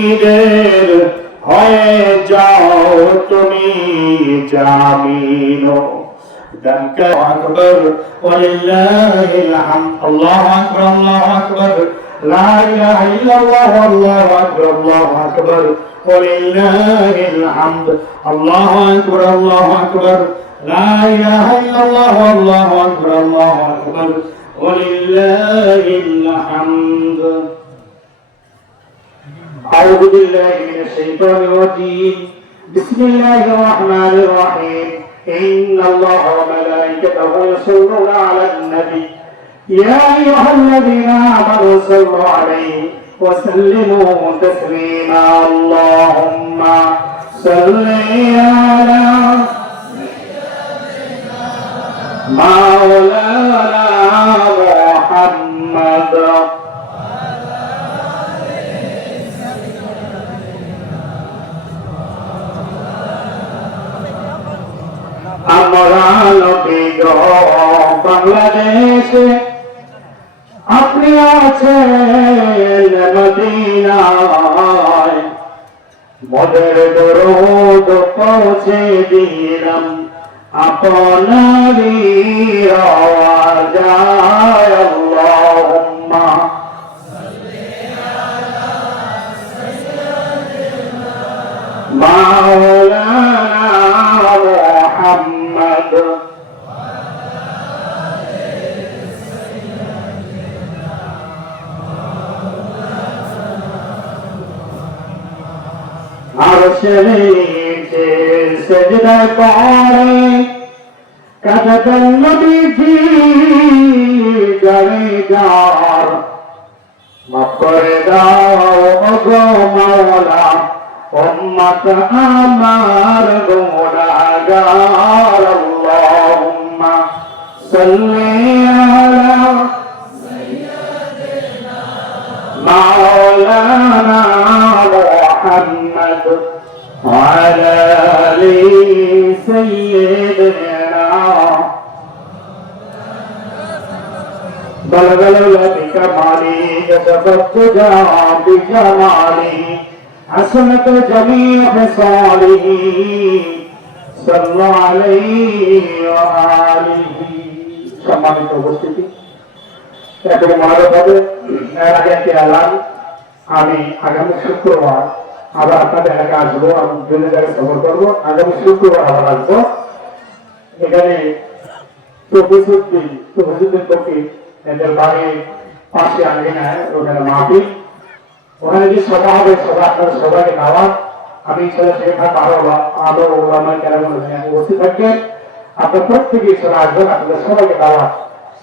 শহীদের হয়ে যাও তুমি জামিন দমকা আকবর ওয়ালিল্লাহিল হামদ আল্লাহু আকবার আল্লাহু আকবার লা ইলাহা ইল্লাল্লাহ আল্লাহু আকবার আল্লাহু আকবার ওয়ালিল্লাহিল হামদ আল্লাহু আকবার আল্লাহু আকবার লা ইলাহা ইল্লাল্লাহ আল্লাহু আকবার আল্লাহু আকবার ওয়ালিল্লাহিল হামদ أعوذ بالله من الشيطان الرجيم بسم الله الرحمن الرحيم إن الله وملائكته يصلون على النبي يا أيها الذين آمنوا صلوا عليه وسلموا تسليما اللهم صل على مولانا محمد আমরা নবীগ বাংলাদেশে আপনি আছেন মদিনায় মদের দরুদ পৌঁছে দিলাম আপনারই আওয়াজায় আল্লাহুম্মা মাওলানা মুহাম্মদ আরশের নিচে সেজদায় পড়ে কাঁদতেন নবীজি জানে যার মাফ করে দাও ওগো মাওলা উম্মত আমার গুনাহগার আল্লাহুম্মা সাল্লি আলা সাইয়্যিদিনা মাওলানা মুহাম্মদ ওয়া আলা আলি সাইয়্যিদিনা বলগল বিকমালি যতবতুজা বিজামালি حسنة جميع خصاله صلى عليه وآله সম্মানিত উপস্থিতি এরপরে মহারাজ হবে এর আগে একটি এলান আমি আগামী শুক্রবার আবার আপনাদের এলাকায় আসবো আমি বিভিন্ন জায়গায় সফর করবো আগামী শুক্রবার আবার আসবো এখানে তফিজুদ্দিন তৌফিক এদের বাড়ির পাশে আঙ্গিনায় ওখানে মাহফিল ওখানে যে সভা হবে সভা আপনার সবাইকে দাওয়াত আমি সেখানে আরো ওলামা কেরাম উপস্থিত থাকবেন আপনার প্রত্যেকেই সবাই আসবেন আপনাদের সবাইকে দাওয়াত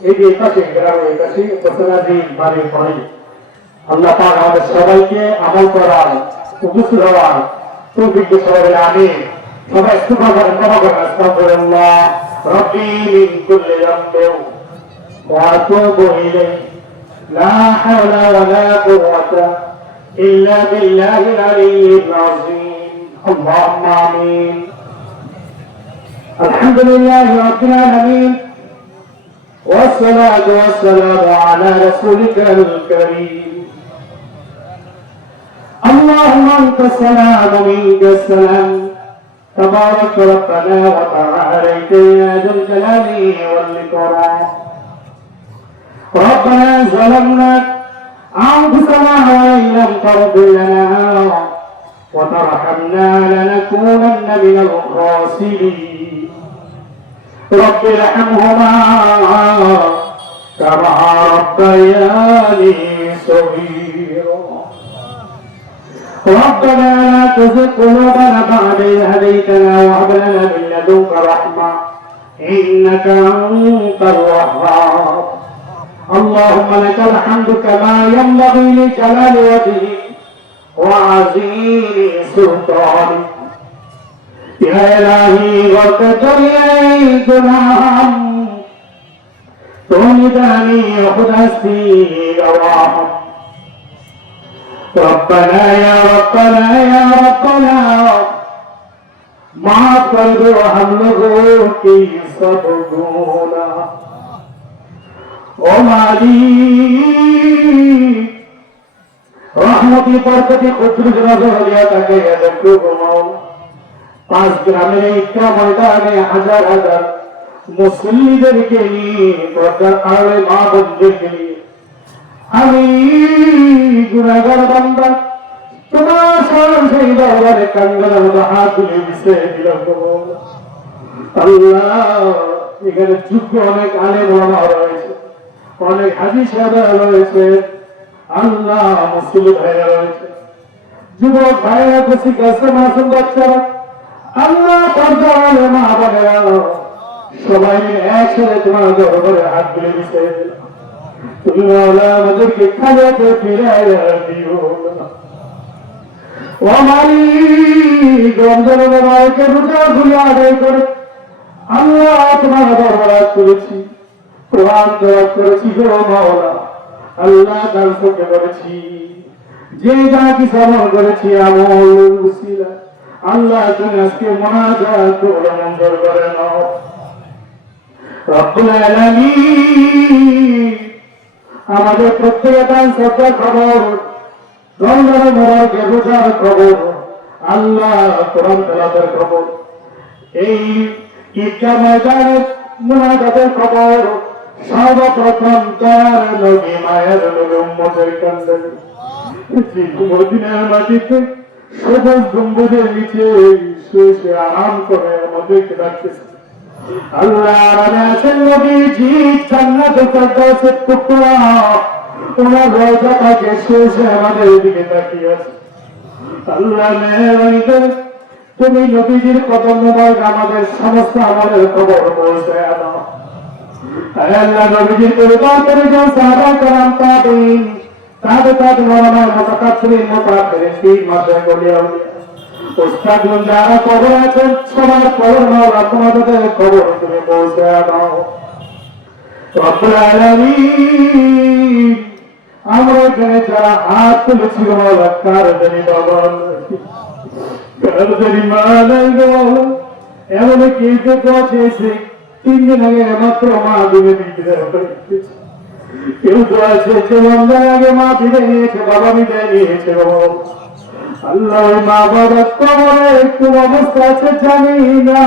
এই যে এই পাশে গ্রামে এই পাশে বসনাদি বাড়ির পরে আল্লাহ পাক আমাদের সবাইকে আমল করার উপস্থিত হওয়ার তৌফিক দিয়ে সবাই আমি সবাই ইস্তেগফার করেন তওবা করেন আস্তাগফিরুল্লাহ রাব্বি মিন কুল্লি যামবিন ওয়া আতুবু ইলাইহি লা হাওলা ওয়ালা কুওয়াতা إلا بالله العلي العظيم اللهم آمين الحمد لله رب العالمين والصلاة والسلام على رسولك الكريم اللهم أنت السلام ومنك السلام تبارك ربنا وتعاليت يا ذا الجلال والإكرام ربنا ظلمنا أنفسنا وإن لم تغفر لنا وترحمنا لنكونن من الخاسرين رب ارحمهما كما ربياني صغيرا ربنا لا تزغ قلوبنا بعد إذ هديتنا وهب لنا من لدنك رحمة إنك أنت الوهاب اللهم لك الحمد كما ينبغي لجلال وجهك وعظيم سلطانك يا إلهي وتجلي دنام تولدني وخدستي أواهم ربنا يا ربنا يا ربنا माफ कर दो हम लोगों की सब गुनाह ओ मालिक রহমতি বরকতি কুদরত নজর দিয়া তাকে দেখো মাওলা। 5 গ্রামের ঈদগাহ ময়দানে হাজার হাজার মুসল্লিদেরকে নিয়ে দরকার আড়ে মা বোনদেরকে নিয়ে আমি গুনাহগার বান্দা তোমার স্মরণ সেই দরবারে কাঙ্গালের মতো হাত তুলে বিছিয়ে দিলাম গো মাওলা। আল্লাহ, এখানে যোগ্য অনেক আলেম ওলামা রয়েছে, অনেক হাদিস সাহেবরা রয়েছে, আল্লাহ মুসলিম ভাইরা রয়েছে, যুবক ভাইরা খুশি কাছে মাসুম বাচ্চারা, আল্লাহ পর্যায়ে মা বোনেরা সবাই মিলে একসাথে তোমার দরবারে হাত তুলে বিছিয়ে দিলাম। তুমি মাওলা আমাদেরকে খালিয়াতে ফিরাইয়া দিও না। ও মালিক, রমজানের মোবারকে রোজা খুলে আদায় করে আল্লাহ তোমার দরবারে করেছি, কোরআন তেলাওয়াত করেছি গো মাওলা। আল্লাহ কালকে করেছি যে যা কিছু আমল করেছি আমল উসিলা আল্লাহ তুমি আজকে মুনাজাত করে মঞ্জুর করে নাও। রব্বুল আলামিন, আমাদের প্রত্যেকের দান সদকার খবর, রমজানের মোবারকে রোজার খবর, আল্লাহ কোরআন তেলাওয়াতের খবর, এই ঈদগাহ ময়দানের মুনাজাতের খবর সর্বপ্রথম তার নবী মায়ের নবী উম্মতের কান্দে মদিনার মাটিতে সবুজ গম্বুজের নিচে শুয়ে আরাম করে আমাদেরকে ডাকতেছে। আল্লাহ রানে আছেন নবীজি জান্নাতুল ফেরদাউসের টুকরা, ওনার রওজা থেকে শুয়ে আমাদের দিকে তাকিয়ে আছে। আল্লাহ মেহেরবানি করে তুমি নবীজির কদম মোবারক আমাদের সমস্ত আমলের খবর পৌঁছায় দাও। আল্লাহ নবীজির পরিবার পরিজন সাহাবা کرام তাবেঈন তাবে ওলামা মুতাকাব্বিরিন মুতাআখিরিন মাঝে গলিয়া উস্তাদগণ যারা কবর আছেন সবার কবর মাওলা তোমাদের কবর তুমি পৌঁছায় দাও। রব্বুল আলামিন, আমরা এখানে যারা হাত তুলেছি মাওলা কার জানি বাবা এমন কেউ চেয়েছে 3 দিন আগে মাত্র মা দিবে কেউ তো আছে রমজান আগে মা দিবে নিয়েছে, বাবা বিদায় নিয়েছে। আল্লাহ মা বাবা কবরে কোন অবস্থা আছে জানি না,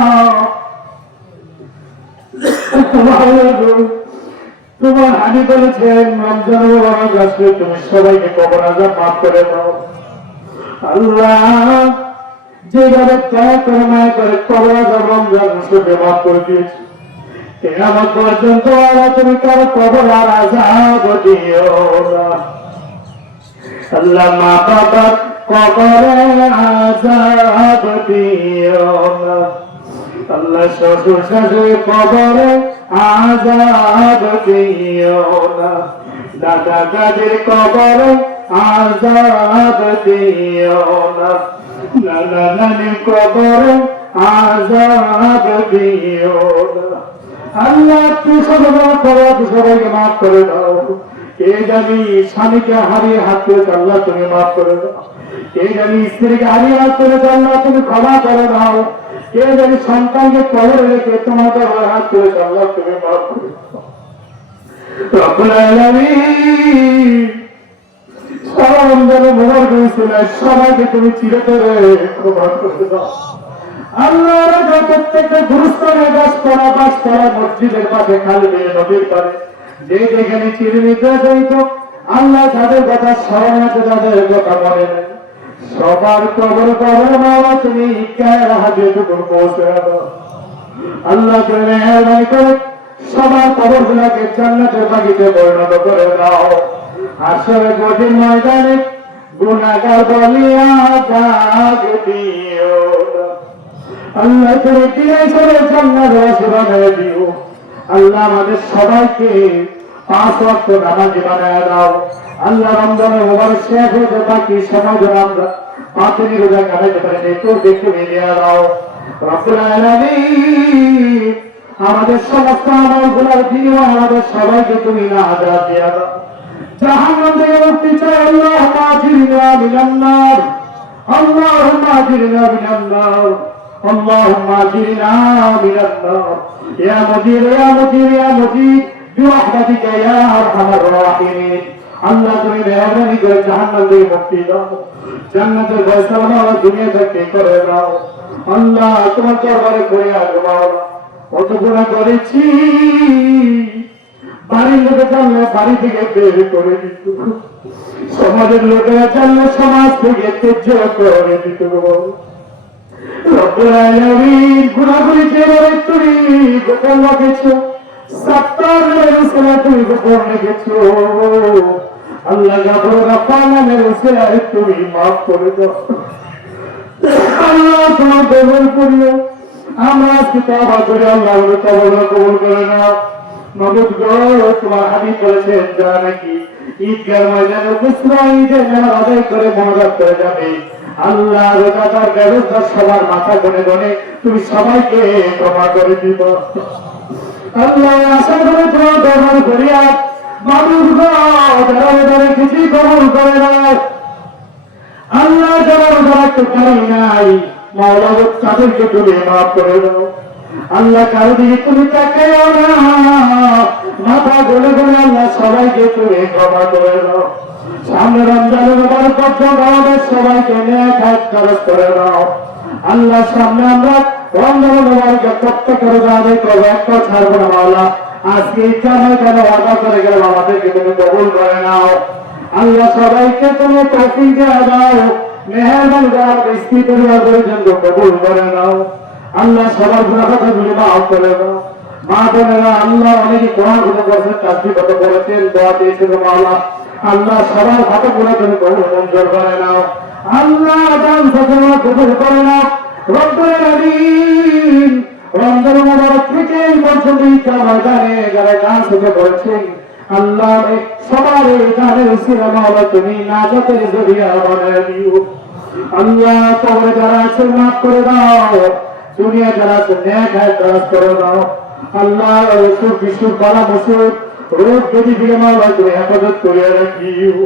তোমার হানি বলেছেন রমজানের আসলে তুমি সবাইকে কবর আযাব মাফ করে দাও। আল্লাহ যেভাবে ত্যাগ করে মায়া করে কবর আযাব রমজান মুসলিমকে মাফ করে দিয়েছে, কিয়ামত পর্যন্ত আল্লাহ তুমি কারো কবর আর আযাব দিও না। আল্লাহ মা বাবার কবরে আযাব দিও না। আল্লাহ শ্বশুর শাশুড়ি কবরে আযাব দিও না। দাদা দাদির কবরে আযাব দিও না। নানা নানির কবরে আযাব দিও না। আল্লাহ তুমি সবাইকে মাফ করে দাও। কে জানি স্বামীকে হারিয়ে হাত করেছে, আল্লাহ তুমি মাফ করে দাও। কে জানি স্ত্রীকে হারিয়ে হাত করেছে, আল্লাহ তুমি ক্ষমা করে দাও। কে জানি সন্তানকে কবরে রেখে তোমাদের হাত করেছে, আল্লাহ তুমি মাফ করে দাও। রব্বুল আলামিন, সারা রমজানের মোবারক হয়েছিল সবাইকে তুমি চিরতরে ক্ষমা করে দাও। আল্লাহ প্রত্যেকটা গুরুস্থানে বাসপাড়া মসজিদের পাশে খালবে নদীর পারে যে যেখানে চিরনিদ্রা যাইত, আল্লাহ যাদের কথা স্মরণ আছে তাদের কথা মনে নেই, সবার কবর মাওলা তুমি কায়ের হাতে টুকুর পৌঁছে দাও। আল্লাহ তুমি মেহেরবানি করে সবার কবর গুলাকে জান্নাতের বাগিতে পরিণত করে দাও। আসলে কঠিন ময়দানে গুনাহগার বলিয়া ডাক দিও না। আল্লাহ তুমি দিয়েছিলে জান্নাত বানিয়ে দিও। আল্লাহ আমাদের সবাইকে 5 ওয়াক্ত নামাজি বানায় দাও। আল্লাহ রমজানের মোবারক শেষ হতে বাকি সময় যেন আমরা পাঁচের রোজা কাটাইতে পারি, একটু দেখতে মিলিয়ে দাও। রব্বুল আলামিন, আমাদের সমস্ত আমলগুলোর বিনিময়ে আমাদের সবাইকে তুমি নাজাত দিয়ে দাও। জাহান্নাম থেকে মুক্তি চাই। আল্লাহুম্মা আজিরনা মিনান নার, আল্লাহুম্মা আজিরনা মিনান নার, اللهم اجرنا من النار يا مجير يا مجير يا مجير برحمتك يا ارحم الراحمين আল্লাহ তুমি মেহরবানি করে জাহান্নাম থেকে মুক্তি দাও, জান্নাতের ফয়সালা দুনিয়া থেকে করে দাও। আল্লাহ তোমার দরবারে ফরিয়াদ মাওলা, কত গুনাহ করেছি, বাড়ির লোকে জানলে বাড়ি থেকে বের করে দিত, সমাজের লোকেরা জানলে সমাজ থেকে তেজ্য করে দিত। রব্বুল আলামিন গুনাহগুলি যেভাবে তুমি গোপন রেখেছো, সাত্তার আলাইহিস তুমি গোপন রেখেছো, আল্লাহ গাফুর গাফফারের উসিলায় তুমি মাফ করে দাও। আল্লাহ তোমার দরবার করিও, আমরা আজকে তওবা করে আল্লাহর তওবা কবুল করে নাও। মাবুদ গো, তোমার হাবিব বলেছেন যারা নাকি ঈদগাহ ময়দানে খুশরা ঈদের নামাজ আদায় করে মোনাজাত করে যাবে, আল্লাহ রোজাদার ব্যবস্থা সবার মাথা গনে গনে তুমি সবাইকে ক্ষমা করে দিব। আল্লাহ আশা করে তোমার দরবার করিয়া মাবুদ গো, যারা রোজা কিছু কবুল করে নাও। আল্লাহ যারা রোজা রাখতে পারি নাই, মাওলা তাদেরকে তুমি মাফ করে দাও। আল্লাহ কারো দিকে তুমি তাকাইও না, মাথা গলে গলে আল্লাহ সবাইকে তুমি ক্ষমা করে দাও। সামনে রমজানের মোবারক পর্যন্ত আমাদের সবাইকে নেক হায়াত খরচ করে দাও। আল্লাহ সামনে আমরা রমজানের মোবারকের প্রত্যেক রোজা আদায় করবো, একটা ছাড়বো না মাওলা। আজকে ইচ্ছা নয় কেন ওয়াদা করে গেলাম, আমাদেরকে তুমি কবুল করে নাও। আল্লাহ সবাইকে তুমি তৌফিক দিয়ে দাও, মেহেরবানি করে আমাদের স্ত্রী পরিবার পরিজন কবুল করে নাও। আল্লাহ সবার গুনাহকে তুমি মাফ করে দাও। মা বোনেরা আল্লাহ অনেকে কোরআন কথা বলছেন, তাসবিহ কথা বলেছেন, দোয়া দিয়েছেন মাওলা। আল্লাহ সবার হাতে গুনাহ তুমি কবুল মঞ্জুর করে নাও। আল্লাহ দান সদকা কবুল করে নাও। রব্বুল আলামিন রমজান মুবারক থেকে এই পর্যন্ত ঈদগাহ ময়দানে যারা গান শুনে বলছেন, আল্লাহ সবার এই গানের উসিলা মাওলা তুমি নাজাতের জরিয়া বানায় দিও। আল্লাহ কবরে যারা আছে মাফ করে দাও, দুনিয়া যারা আছে নেক হায়াত দারাজ করে দাও। আল্লাহ রসুল বিশুর বালা মুসুর রোগ যদি দিয়ে মাওলা তুমি হেফাজত করিয়া রাখিও।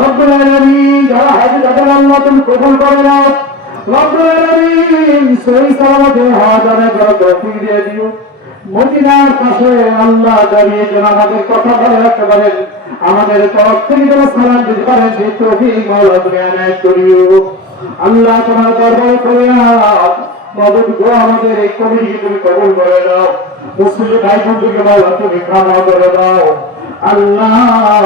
রব্বুল আলামিন যারা হাজির আছেন আল্লাহ তুমি কবুল করে নাও। রব্বুল আলামিন সহি সালামতে হজ আদায় করার তৌফিক দিয়ে দিও। মদিনার পাশে আল্লাহ দাঁড়িয়ে যেন আমাদের কথা বলে রাখতে পারেন, আমাদের তরফ থেকে যেন সালাম দিতে পারেন, সেই তৌফিক মাওলা তুমি এনায়েত করিও। আল্লাহ তোমার দরবারে ফরিয়াদ, মাবুদ গো আমাদের এই কমিটিকে তুমি কবুল করে দাও। মুসলিম ভাই বন্ধুকে মাওলা তুমি ক্ষমা করে দাও। আল্লাহ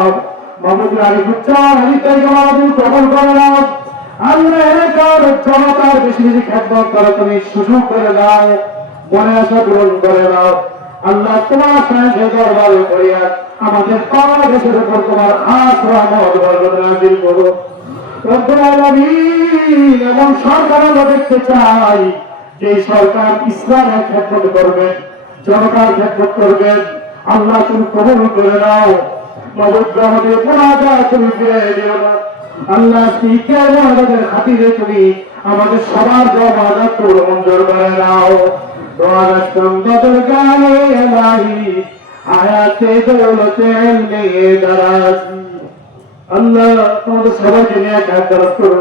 মাবুদ আলিফুচ্চার আলিফাইকে মাওলা তুমি কবুল করে দাও। আল্লাহ এলাকার জনতার বেশি বেশি খেদমত করে তুমি সুযোগ করে দাও, মনে আশা পূরণ করে দাও। আল্লাহ তোমার সাথে দরবারে ফরিয়াদ, আমাদের বাংলাদেশের উপর তোমার খাস রহমত বরকত নাযিল করো। রব্বুল আলামিন এমন সরকার আমরা দেখতে চাই যে সরকার ইসলামের খেদমত করবে, জনতার খেদমত করবে। আল্লাহ তুমি কবুল করে নাও। মাবুদ আমাদের মুনাজাত তুমি ফিরিয়ে দিও না। আল্লাহ শিক্ষার মহাদের খাতিরে তুমি আমাদের সবার দোয়া করে মঞ্জুর করে নাও। দোয়া রাখতাম বদর গানে এলাহি, আয়াতে দৌলতে নিয়ে দাঁড়াছি। আল্লাহ তোমাদের সবাইকে নিয়ে কাজ দারাজ করো।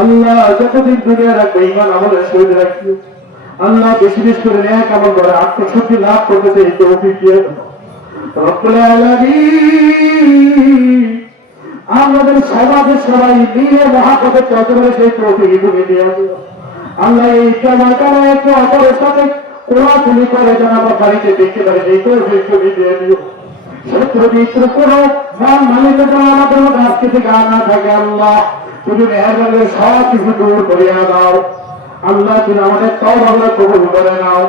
আল্লাহ যতদিন দুনিয়া রাখবে ইমান আমাদের শহীদ রাখিও। আল্লাহ বেশি বেশি করে ন্যাক আমল করে আত্মশুদ্ধি লাভ করতে এই তৌফিক দিয়ে দাও। রব্বুল আলামিন আমাদের সমাজের সবাই মিলে মহাপথে চলতে পারে সেই তৌফিক তুমি দিয়ে দিও। আল্লাহ এই জামাতারা একটু অপরের সাথে কোলাকুলি করে যেন আমরা বাড়িতে দেখতে পারি, সেই তৌফিক তুমি দিয়ে দিও। শত্রু মিত্র কোনো মান মালিক যেন আমাদের মধ্যে আজকে থেকে আর না থাকে। আল্লাহ তুমি মেহেরবানি সব কিছু দূর করিয়া দাও। আল্লাহ তুমি আমাদের তওবা কবুল করে নাও।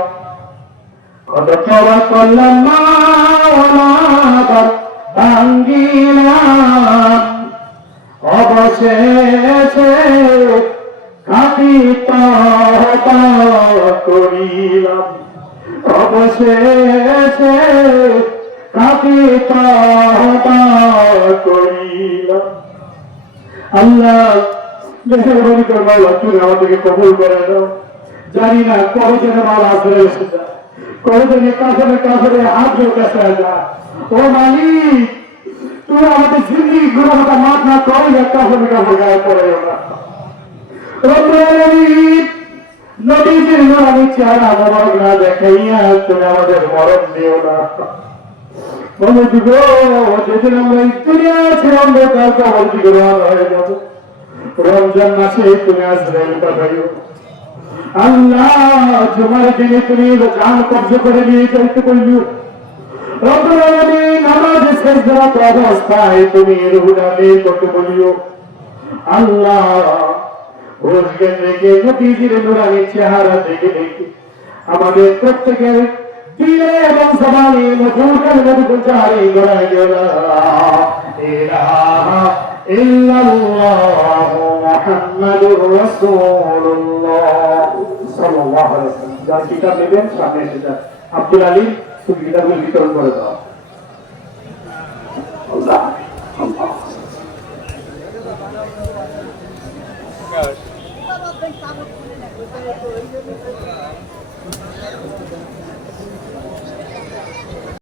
কত তওবা করলাম মাওলা ভাঙ্গিলাম, অবশেষে খাঁটি তওবা করিলাম, অবশেষে খাঁটি তওবা করিলাম। আল্লাহ মেহেরবানি করে মাওলা তুমি আমাদেরকে কবুল করে দাও। জানি না কতদিনে মাওলা আসলে এসে যায়, কতদিনে কাছারে কাছারে হাত ধরে কাছে যায়। ও মালিক তুমি আমাদের জিন্দিগি গুণাটা মাফ না করো, কাছারে কাছে গায়ে পড়ে না। রব্বুল আলামিন নবীজির নূরানি চেহারা মোবারক না দেখাইয়া তুমি আমাদের মরণ দিও না। বন্ধু গো, যেদিন আমরা এই দুনিয়া ছেড়ে অন্ধকার কবর দিকে রওনা হয়ে যাব, রমজান মাসে তুমি আজরাইল পাঠাইও। আল্লাহ, জুমার দিনে তুমি জান কব্জ করে নিয়ে যাইতে বললিও। রব্বুল আলামিন, নামাজে সিজদারত অবস্থায় তুমি রুহুটা বের করতে বলিও। আল্লাহ, রোজগার রেখে নবীজির নূরানি চেহারা দেখে দেখে আমাদের প্রত্যেকের দিলে এবং জবানে মধুর কালিমাতুল জারি করায় দিও। লা ইলাহা ইল্লাল্লাহু মুহাম্মাদুর রাসূলুল্লাহ সাল্লাল্লাহু আলাইহি ওয়াসাল্লাম। যার কিতাব নেবেন সামনে এসে যান। আব্দুল আলী তুমি কিতাবগুলো বিতরণ করে দাও।